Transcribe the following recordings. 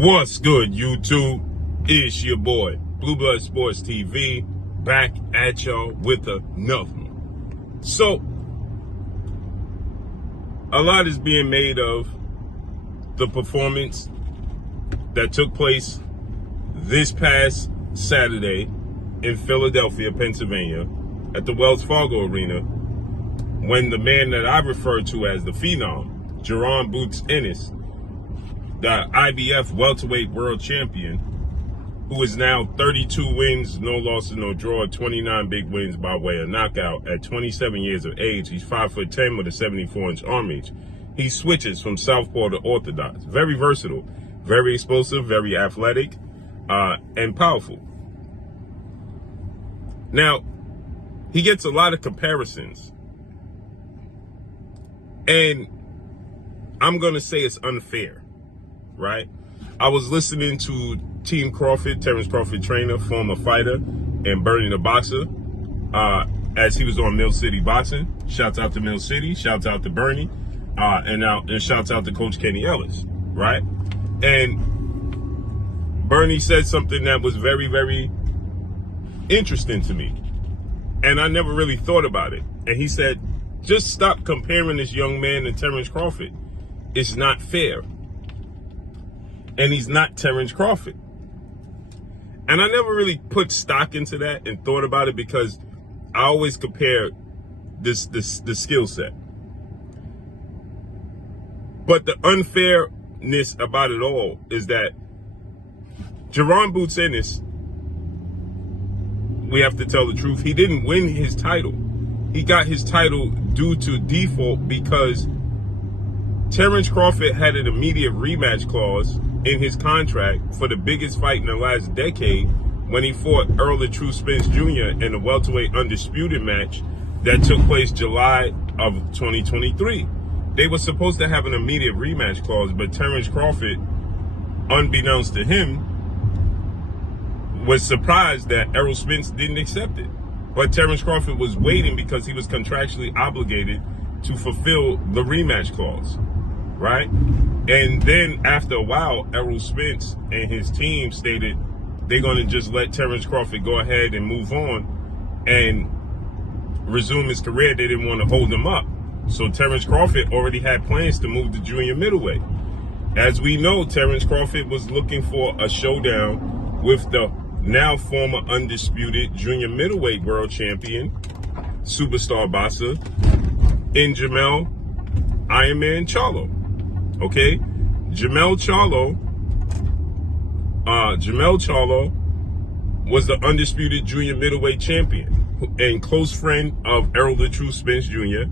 What's good, YouTube? It's your boy, Blue Blood Sports TV, back at y'all with another one. So, a lot is being made of the performance that took place this past Saturday in Philadelphia, Pennsylvania, at the Wells Fargo Arena, when the man that I refer to as the Phenom, Jaron Ennis, the IBF welterweight world champion, who is now 32 wins, no losses, no draw, 29 big wins by way of knockout at 27 years of age. He's 5'10" with a 74-inch arm reach. He switches from southpaw to orthodox. Very versatile, very explosive, very athletic, and powerful. Now, he gets a lot of comparisons. And I'm going to say it's unfair, right? I was listening to Team Crawford, Terence Crawford trainer, former fighter, and Bernie the boxer, as he was on Mill City Boxing. Shouts out to Mill City, shouts out to Bernie, and shouts out to Coach Kenny Ellis, right? And Bernie said something that was very, very interesting to me. And I never really thought about it. And he said, just stop comparing this young man to Terence Crawford. It's not fair. And he's not Terence Crawford. And I never really put stock into that and thought about it because I always compare the skill set. But the unfairness about it all is that Jaron Ennis, we have to tell the truth, he didn't win his title. He got his title due to default because Terence Crawford had an immediate rematch clause in his contract for the biggest fight in the last decade when he fought Earl the True Spence Jr. in a welterweight undisputed match that took place July of 2023. They were supposed to have an immediate rematch clause, but Terence Crawford, unbeknownst to him, was surprised that Errol Spence didn't accept it. But Terence Crawford was waiting because he was contractually obligated to fulfill the rematch clause, right? And then after a while, Errol Spence and his team stated they're going to just let Terence Crawford go ahead and move on and resume his career. They didn't want to hold him up. So Terence Crawford already had plans to move to junior middleweight. As we know, Terence Crawford was looking for a showdown with the now former undisputed junior middleweight world champion, superstar boxer, in Jamel Ironman Charlo. Okay? Jamel Charlo was the undisputed junior middleweight champion and close friend of Earl the True Spence Jr.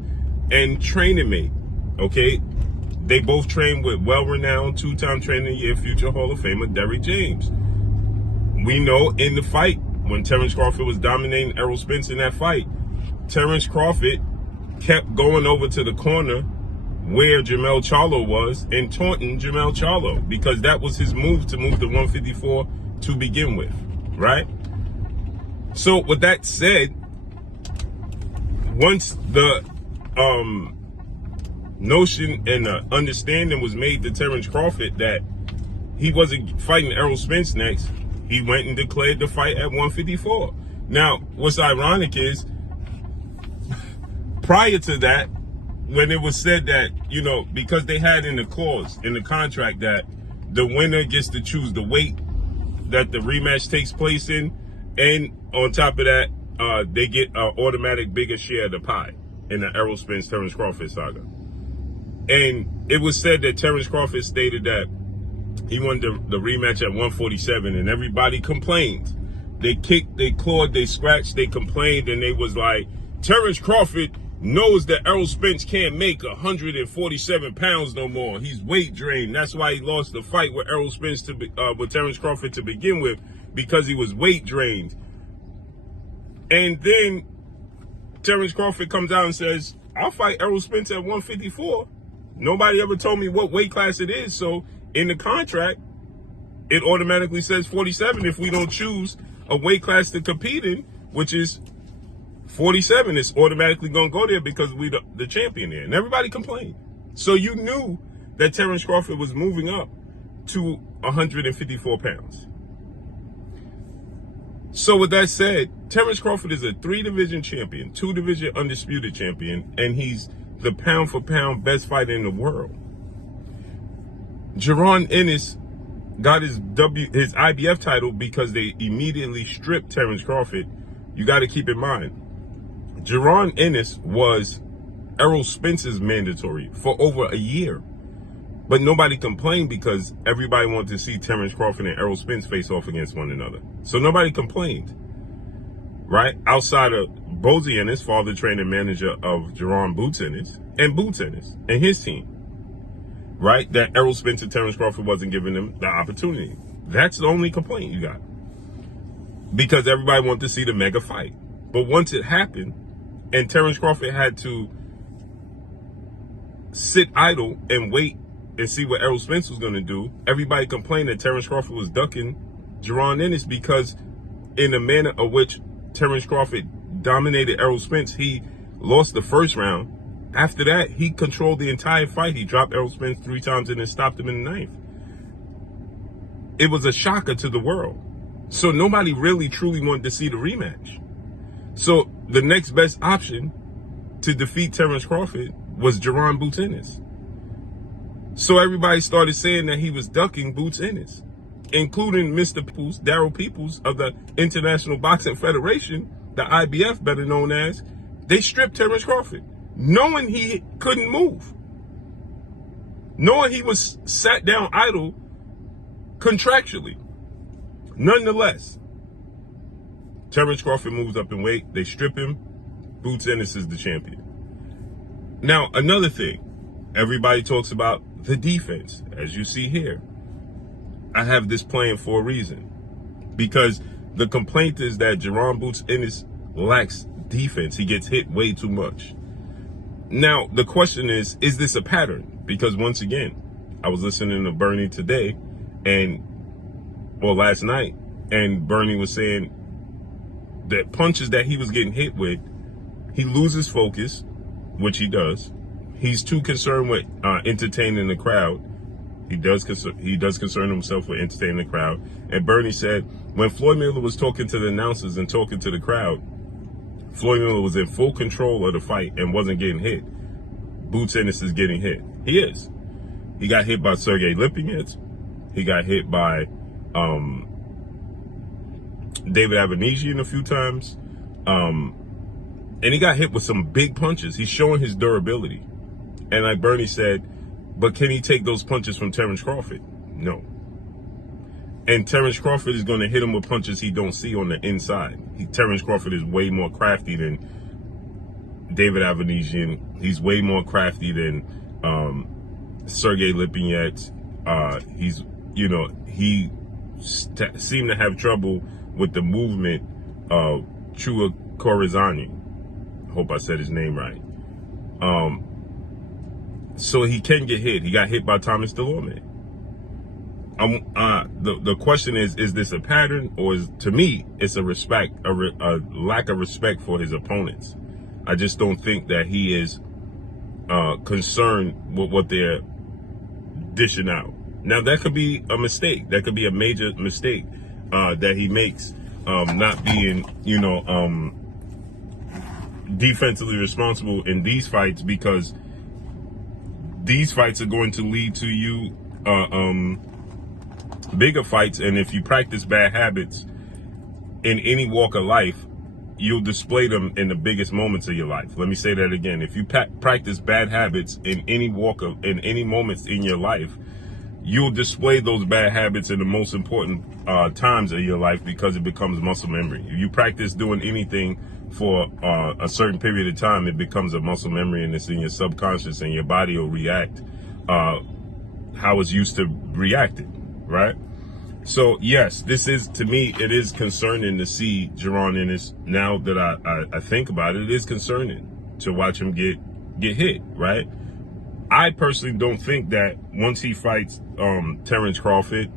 and training mate. Okay? They both trained with well-renowned two-time trainer of the year, future Hall of Famer Derrick James. We know in the fight, when Terence Crawford was dominating Errol Spence in that fight, Terence Crawford kept going over to the corner where Jamel Charlo was and taunting Jamel Charlo because that was his move to move to 154 to begin with, right? So with that said, once the notion and the understanding was made to Terence Crawford that he wasn't fighting Errol Spence next, he went and declared the fight at 154. Now, what's ironic is, prior to that, when it was said that, you know, because they had in the clause, in the contract, that the winner gets to choose the weight that the rematch takes place in, and on top of that, they get an automatic bigger share of the pie in the Errol Spence Terence Crawford saga. And it was said that Terence Crawford stated that he won the rematch at 147, and everybody complained. They kicked, they clawed, they scratched, they complained, and they was like, Terence Crawford knows that Errol Spence can't make 147 pounds no more. He's weight drained. That's why he lost the fight with Errol Spence with Terence Crawford to begin with, because he was weight drained. And then Terence Crawford comes out and says, I'll fight Errol Spence at 154. Nobody ever told me what weight class it is, so in the contract, it automatically says 47 if we don't choose a weight class to compete in, which is 47. It's automatically going to go there because we the champion there. And everybody complained. So you knew that Terence Crawford was moving up to 154 pounds. So with that said, Terence Crawford is a 3-division champion, 2-division undisputed champion, and he's the pound for pound best fighter in the world. Jaron Ennis got his IBF title because they immediately stripped Terence Crawford. You got to keep in mind, Jaron Ennis was Errol Spence's mandatory for over a year. But nobody complained because everybody wanted to see Terence Crawford and Errol Spence face off against one another. So nobody complained, right? Outside of Bozy Ennis, father, trainer, manager of Jaron Boots Ennis, and his team, right? That Errol Spence and Terence Crawford wasn't giving them the opportunity. That's the only complaint you got. Because everybody wanted to see the mega fight. But once it happened, and Terence Crawford had to sit idle and wait and see what Errol Spence was going to do, everybody complained that Terence Crawford was ducking Jaron Ennis because in the manner of which Terence Crawford dominated Errol Spence, he lost the first round. After that, he controlled the entire fight. He dropped Errol Spence 3 times and then stopped him in the 9th. It was a shocker to the world. So nobody really truly wanted to see the rematch. So the next best option to defeat Terence Crawford was Jaron Boots Ennis. So everybody started saying that he was ducking Boots Ennis, including Mr. Peoples, Daryl Peoples of the International Boxing Federation, the IBF better known as. They stripped Terence Crawford, knowing he couldn't move, knowing he was sat down idle contractually. Nonetheless, Terence Crawford moves up in weight. They strip him. Boots Ennis is the champion. Now, another thing, everybody talks about the defense. As you see here, I have this plan for a reason. Because the complaint is that Jaron Boots Ennis lacks defense. He gets hit way too much. Now, the question is this a pattern? Because once again, I was listening to Bernie today, last night, and Bernie was saying that punches that he was getting hit with, he loses focus, which he does. He's too concerned with entertaining the crowd. He does concern himself with entertaining the crowd. And Bernie said when Floyd Mayweather was talking to the announcers and talking to the crowd, Floyd Mayweather was in full control of the fight and wasn't getting hit. Boots Ennis is getting hit. He is. He got hit by Sergey Lipinets. He got hit by David Avanesian a few times. And he got hit with some big punches. He's showing his durability. And like Bernie said, but can he take those punches from Terence Crawford? No. And Terence Crawford is going to hit him with punches he don't see on the inside. Terence Crawford is way more crafty than David Avanesian. He's way more crafty than Sergey Lipinets. He seemed to have trouble with the movement of Chua Corazani. Hope I said his name right. So he can get hit. He got hit by Thomas Delorme. The question is this a pattern, or to me, it's a lack of respect for his opponents. I just don't think that he is concerned with what they're dishing out. Now, that could be a mistake. That could be a major mistake that he makes, not being, defensively responsible in these fights, because these fights are going to lead to you bigger fights. And if you practice bad habits in any walk of life, you'll display them in the biggest moments of your life. Let me say that again. If you practice bad habits in any moments in your life, you'll display those bad habits in the most important times of your life, because it becomes muscle memory. If you practice doing anything for a certain period of time, it becomes a muscle memory, and it's in your subconscious, and your body will react how it's used to reacting, right? So yes, to me, it is concerning to see Jaron Ennis. Now that I think about it, it is concerning to watch him get hit, right? I personally don't think that once he fights Terence Crawford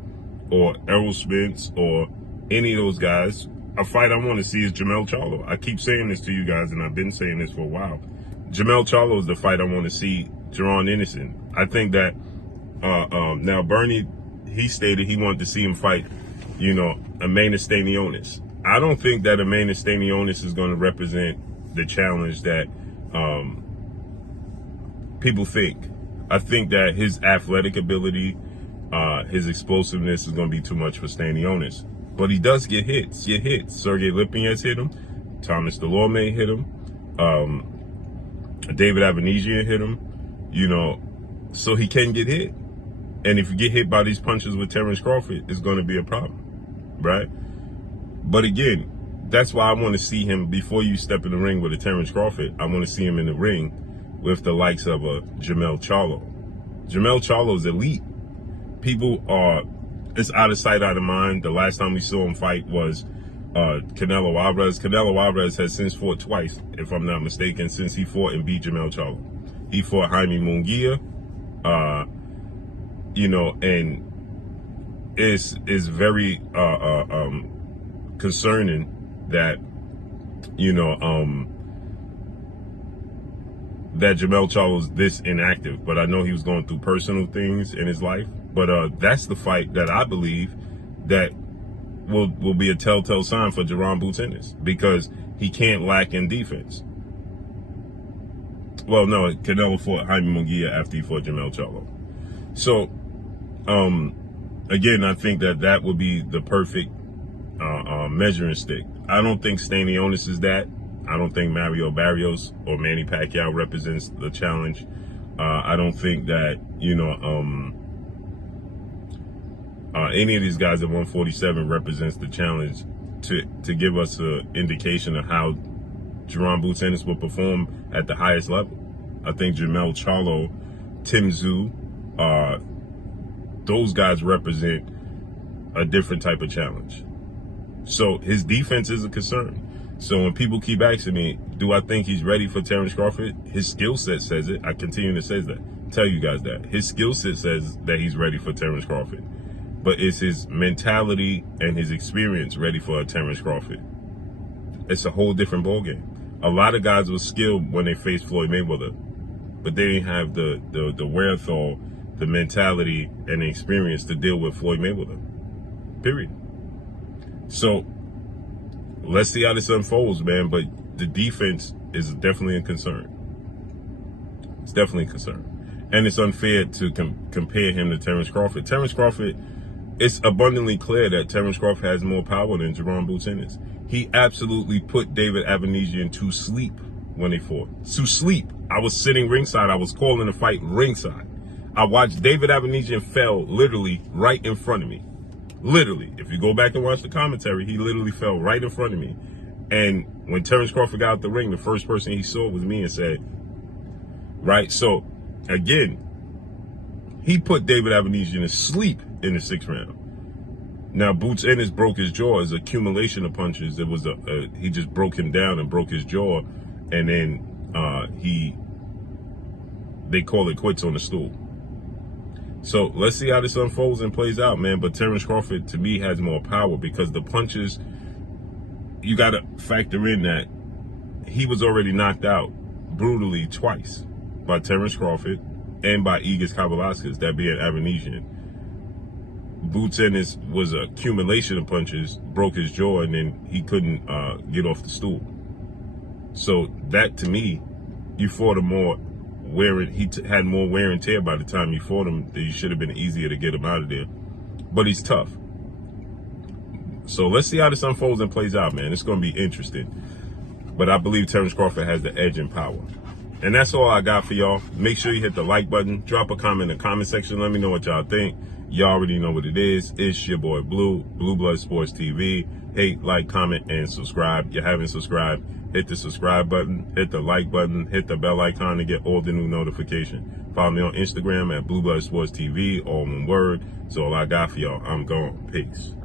or Errol Spence or any of those guys, a fight I want to see is Jermell Charlo. I keep saying this to you guys, and I've been saying this for a while. Jermell Charlo is the fight I want to see Jaron Ennis in. I think that now Bernie, he stated he wanted to see him fight, Ennis Stanionis. I don't think that Ennis Stanionis is going to represent the challenge that people think. I think that his athletic ability, his explosiveness is going to be too much for Stanionis. But he does get hits. Sergey Lipinets hit him. Thomas Delorme hit him. David Avanesian hit him. So he can get hit. And if you get hit by these punches with Terence Crawford, it's going to be a problem, right? But again, that's why I want to see him, before you step in the ring with a Terence Crawford, I want to see him in the ring with the likes of a Jermell Charlo. Jermell Charlo's elite. It's out of sight, out of mind. The last time we saw him fight was Canelo Alvarez. Canelo Alvarez has since fought twice, if I'm not mistaken, since he fought and beat Jermell Charlo. He fought Jaime Munguia, and it's very concerning that, that Jermell Charlo's this inactive. But I know he was going through personal things in his life. But that's the fight that I believe that will be a telltale sign for Jaron Boots Ennis, because he can't lack in defense. Well, no, Canelo fought Jaime Munguia after he fought Jermell Charlo. So, again, I think that would be the perfect measuring stick. I don't think Stanionis is that. I don't think Mario Barrios or Manny Pacquiao represents the challenge. I don't think that, any of these guys at 147 represents the challenge to give us an indication of how Jaron Boots Ennis will perform at the highest level. I think Jermell Charlo, Tim Tszyu, those guys represent a different type of challenge. So his defense is a concern. So when people keep asking me, do I think he's ready for Terence Crawford? His skill set says it. I continue to say that. Tell you guys that. His skill set says that he's ready for Terence Crawford. But it's his mentality and his experience ready for a Terence Crawford. It's a whole different ballgame. A lot of guys were skilled when they faced Floyd Mayweather, but they didn't have the wherewithal, the mentality, and the experience to deal with Floyd Mayweather. Period. So let's see how this unfolds, man. But the defense is definitely a concern. It's definitely a concern. And it's unfair to compare him to Terence Crawford. Terence Crawford, it's abundantly clear that Terence Crawford has more power than Jaron Boots Ennis. He absolutely put David Avanesian to sleep when they fought. To sleep. I was sitting ringside. I was calling the fight ringside. I watched David Avanesian fell literally right in front of me. Literally. If you go back and watch the commentary, he literally fell right in front of me. And when Terence Crawford got out the ring, the first person he saw was me and said, right? So, again, he put David Avanesian to sleep in the 6th round. Now, Boots Ennis broke his jaw as accumulation of punches. It was he just broke him down and broke his jaw, and then they call it quits on the stool. So let's see how this unfolds and plays out, man. But Terence Crawford, to me, has more power because the punches, you got to factor in that he was already knocked out brutally twice by Terence Crawford and by Igis Kavalauskas, that being Avanesian. Boots Ennis was an accumulation of punches, broke his jaw, and then he couldn't get off the stool. So that, to me, you fought him more had more wear and tear by the time you fought him. That you should have been easier to get him out of there. But he's tough. So let's see how this unfolds and plays out, man. It's going to be interesting. But I believe Terence Crawford has the edge in power. And that's all I got for y'all. Make sure you hit the like button. Drop a comment in the comment section. Let me know what y'all think. Y'all already know what it is. It's your boy Blue, Blue Blood Sports TV. Hate, like, comment, and subscribe. If you haven't subscribed, hit the subscribe button, hit the like button, hit the bell icon to get all the new notifications. Follow me on Instagram at Blue Blood Sports TV, all one word. That's all I got for y'all. I'm gone. Peace.